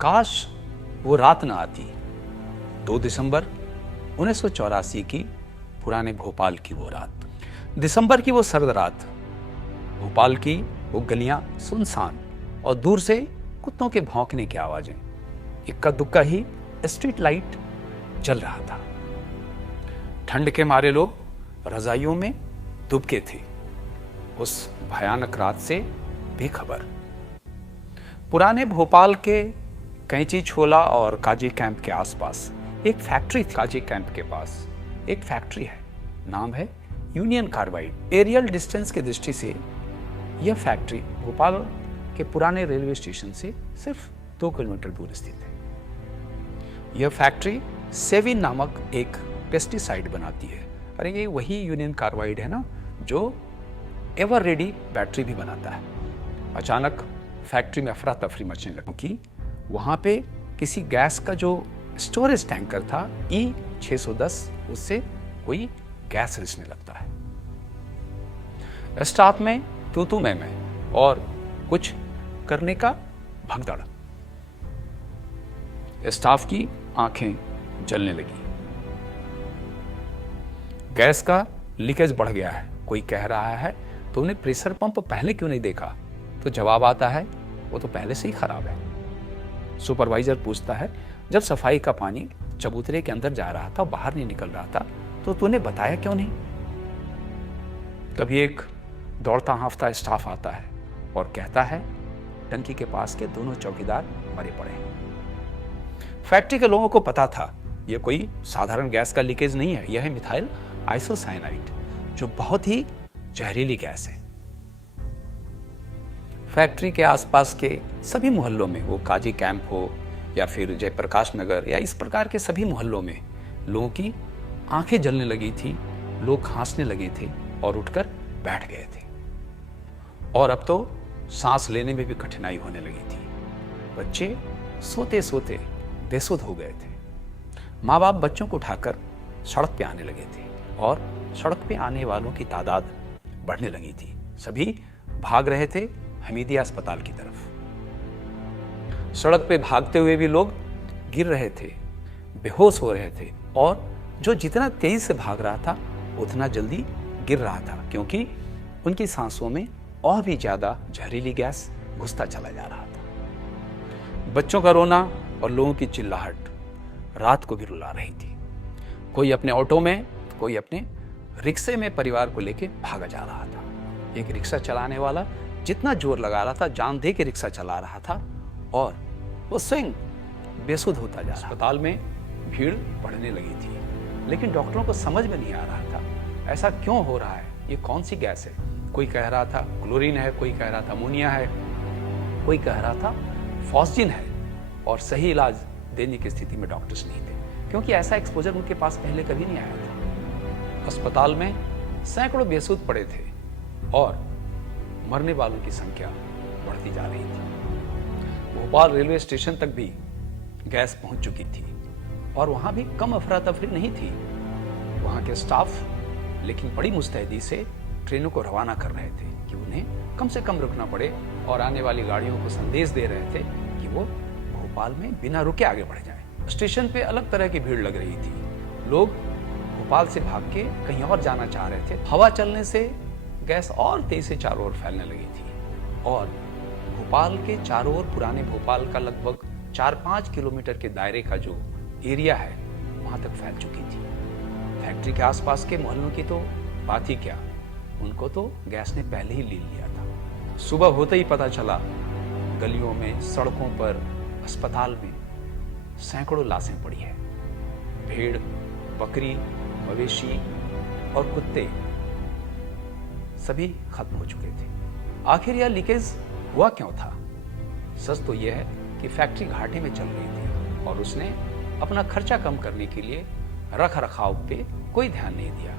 काश वो रात ना आती। 2 दिसंबर 1984 की पुराने भोपाल की वो रात। दिसंबर की वो सर्द रात, भोपाल की वो गलियां सुनसान और दूर से कुत्तों के भौंकने की आवाजें। इक्का दुक्का ही स्ट्रीट लाइट जल रहा था। ठंड के मारे लोग रजाइयों में दुबके थे, उस भयानक रात से बेखबर। पुराने भोपाल के कैंची छोला और काजी कैंप के आसपास एक फैक्ट्री थी। काजी कैंप के पास एक फैक्ट्री है, नाम है यूनियन कार्बाइड। एरियल डिस्टेंस की दृष्टि से यह फैक्ट्री भोपाल के पुराने रेलवे स्टेशन से सिर्फ 2 किलोमीटर दूर स्थित है। यह फैक्ट्री सेविन नामक एक पेस्टिसाइड बनाती है। अरे ये वही यूनियन कार्बाइड है ना जो एवर रेडी बैटरी भी बनाता है। अचानक फैक्ट्री में अफरा तफरी मचने लगी कि वहाँ पे किसी गैस का जो स्टोरेज टैंकर था E610, उससे कोई गैस रिसने लगता है। स्टाफ में तू मैं और कुछ करने का भगदड़। स्टाफ की आंखें जलने लगी। गैस का लीकेज बढ़ गया है। कोई कह रहा है तुमने प्रेशर पंप पहले क्यों नहीं देखा? तो जवाब आता है वो तो पहले से ही खराब है। सुपरवाइजर पूछता है जब सफाई का पानी चबूतरे के अंदर जा रहा था, बाहर नहीं निकल रहा था, तो तूने बताया क्यों नहीं? तभी एक दौड़ता हांफता स्टाफ आता है और कहता है टंकी के पास के दोनों चौकीदार मरे पड़े हैं। फैक्ट्री के लोगों को पता था यह कोई साधारण गैस का लीकेज नहीं है, यह है मिथाइल आइसोसाइनाइड, जो बहुत ही जहरीली गैस है। फैक्ट्री के आसपास के सभी मोहल्लों में, वो काजी कैंप हो या फिर जयप्रकाश नगर या इस प्रकार के सभी मोहल्लों में लोगों की आंखें जलने लगी थी, लोग खांसने लगे थे और उठकर बैठ गए थे। और अब तो सांस लेने में भी कठिनाई होने लगी थी। बच्चे सोते सोते बेसुध हो गए थे। माँ बाप बच्चों को उठाकर सड़क पे आने लगे थे और सड़क पे आने वालों की तादाद बढ़ने लगी थी। सभी भाग रहे थे हमीदिया अस्पताल की तरफ। सड़क पे भागते हुए भी लोग गिर रहे थे, बेहोश हो रहे थे, और जो जितना तेजी से भाग रहा था उतना जल्दी गिर रहा था, क्योंकि उनकी सांसों में और भी ज्यादा जहरीली गैस घुसता चला जा रहा था। बच्चों का रोना और लोगों की चिल्लाहट रात को भी रुला रही थी। कोई अपने ऑटो में, कोई अपने रिक्शे में परिवार को लेके भागा जा रहा था। एक रिक्शा चलाने वाला जितना जोर लगा रहा था, जान दे के रिक्शा चला रहा था, और वो स्वयं बेसुध होता जा रहा। अस्पताल में भीड़ बढ़ने लगी थी, लेकिन डॉक्टरों को समझ में नहीं आ रहा था ऐसा क्यों हो रहा है, ये कौन सी गैस है। कोई कह रहा था क्लोरीन है, कोई कह रहा था अमोनिया है, कोई कह रहा था फॉस्जिन है, और सही इलाज देने की स्थिति में डॉक्टर्स नहीं थे, क्योंकि ऐसा एक्सपोजर उनके पास पहले कभी नहीं आया था। अस्पताल में सैकड़ों बेसुध पड़े थे और मरने वालों की संख्या बढ़ती जा रही थी। भोपाल रेलवे स्टेशन तक भी गैस पहुंच चुकी थी और वहां भी कम अफरा तफरी नहीं थी। वहां के स्टाफ लेकिन बड़ी मुस्तैदी से ट्रेनों को रवाना कर रहे थे कि उन्हें कम से कम रुकना पड़े, और आने वाली गाड़ियों को संदेश दे रहे थे कि वो भोपाल में बिना रुके आगे बढ़ जाएं। स्टेशन पे अलग तरह की भीड़ लग रही थी। लोग भोपाल से भाग के कहीं और जाना चाह रहे थे। हवा चलने से गैस और तेजी से चारों ओर फैलने लगी थी, और भोपाल के चारों ओर पुराने भोपाल का लगभग 4-5 किलोमीटर के दायरे का जो एरिया है वहां तक फैल चुकी थी। फैक्ट्री के आसपास के मोहल्लों की तो बात ही क्या, उनको तो गैस ने पहले ही ले लिया था। सुबह होते ही पता चला गलियों में, सड़कों पर, अस्पताल में सैकड़ों लाशें पड़ी है। भेड़, बकरी, मवेशी और कुत्ते सभी खत्म हो चुके थे। आखिर यह लीकेज हुआ क्यों था? सच तो यह है कि फैक्ट्री घाटे में चल रही थी और उसने अपना खर्चा कम करने के लिए रख रखाव पे कोई ध्यान नहीं दिया।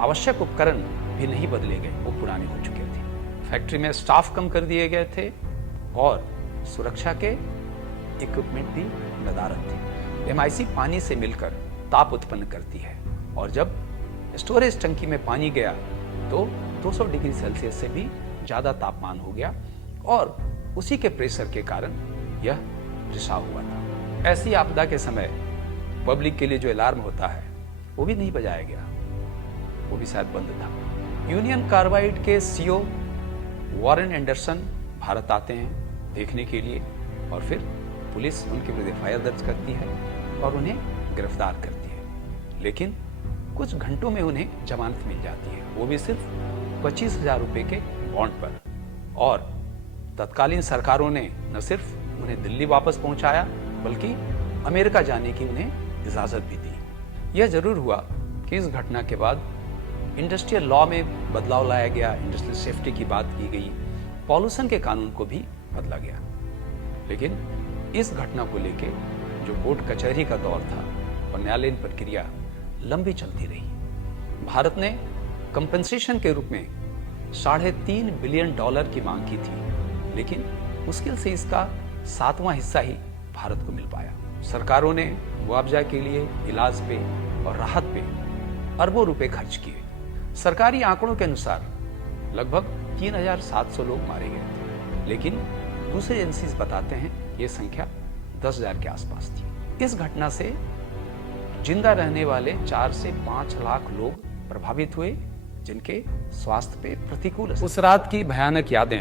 आवश्यक उपकरण भी नहीं बदले गए, वो पुराने हो चुके थे। फैक्ट्री में स्टाफ कम कर दिए गए थे और सुरक्षा के इक्विपमेंट भी नदारद थे। MIC पानी से मिलकर ताप उत्पन्न करती है, और जब स्टोरेज टंकी में पानी गया तो 200 डिग्री सेल्सियस से भी ज़्यादा तापमान हो गया, और उसी के प्रेशर के कारण यह रिसाव हुआ था। ऐसी आपदा के समय पब्लिक के लिए जो अलार्म होता है वो भी नहीं बजाया गया, वो भी शायद बंद था। यूनियन कार्बाइड के सीईओ वॉरेन एंडरसन भारत आते हैं देखने के लिए और फिर पुलिस उनके विरुद्ध एफआईआर दर्ज करती है और उन्हें गिरफ्तार करती है। लेकिन कुछ घंटों में उन्हें जमानत मिल जाती है, वो भी सिर्फ 25,000 रुपए के बॉन्ड पर। और तत्कालीन सरकारों ने न सिर्फ उन्हें दिल्ली वापस पहुंचाया बल्कि अमेरिका जाने की उन्हें इजाजत भी दी। यह जरूर हुआ कि इस घटना के बाद इंडस्ट्रियल लॉ में बदलाव लाया गया, इंडस्ट्रियल सेफ्टी की बात की गई, पॉल्यूशन के कानून को भी बदला गया। लेकिन इस घटना को लेके जो कोर्ट कचहरी का दौर था और न्यायालयीन प्रक्रिया लंबी चलती रही। भारत ने कंपनसेशन के रूप में $3.5 बिलियन की मांग की थी, लेकिन मुश्किल से इसका 7वां हिस्सा ही भारत को मिल पाया। सरकारों ने मुआवजा के लिए इलाज पे और राहत पे अरबों रुपए खर्च किए। सरकारी आंकड़ों के अनुसार लगभग 3,700 लोग मारे गए थे, लेकिन दूसरे एजेंसीज बताते हैं ये संख्या 10,000 के आसपास थी। इस घटना से जिंदा रहने वाले 4 से 5 लाख लोग प्रभावित हुए, जिनके स्वास्थ्य पे प्रतिकूल असर। उस रात की भयानक यादें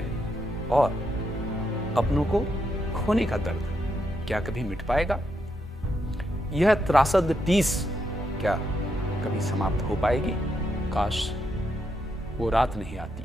और अपनों को खोने का दर्द क्या कभी मिट पाएगा? यह त्रासद टीस क्या कभी समाप्त हो पाएगी? काश वो रात नहीं आती।